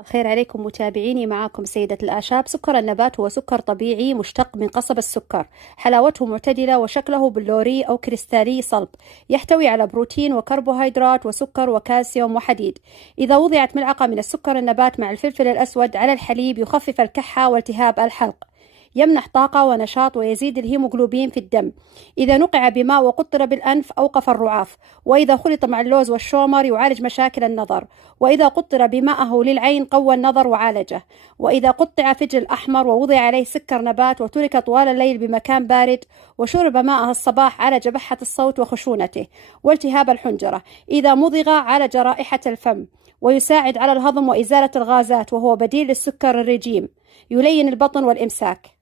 الخير عليكم متابعيني، معاكم سيدة الأعشاب. سكر النبات هو سكر طبيعي مشتق من قصب السكر، حلاوته معتدلة وشكله بلوري أو كريستالي صلب، يحتوي على بروتين وكربوهيدرات وسكر وكالسيوم وحديد. إذا وضعت ملعقة من السكر النبات مع الفلفل الأسود على الحليب يخفف الكحة والتهاب الحلق، يمنح طاقة ونشاط ويزيد الهيموغلوبين في الدم. إذا نقع بماء وقطر بالأنف أوقف الرعاف، وإذا خلط مع اللوز والشومر يعالج مشاكل النظر، وإذا قطر بماءه للعين قوى النظر وعالجه، وإذا قطع فجل أحمر ووضع عليه سكر نبات وترك طوال الليل بمكان بارد وشرب ماءه الصباح عالج بحة الصوت وخشونته والتهاب الحنجرة. إذا مضغ عالج رائحة الفم، ويساعد على الهضم وإزالة الغازات، وهو بديل للسكر الرجيم، يلين البطن والإمساك.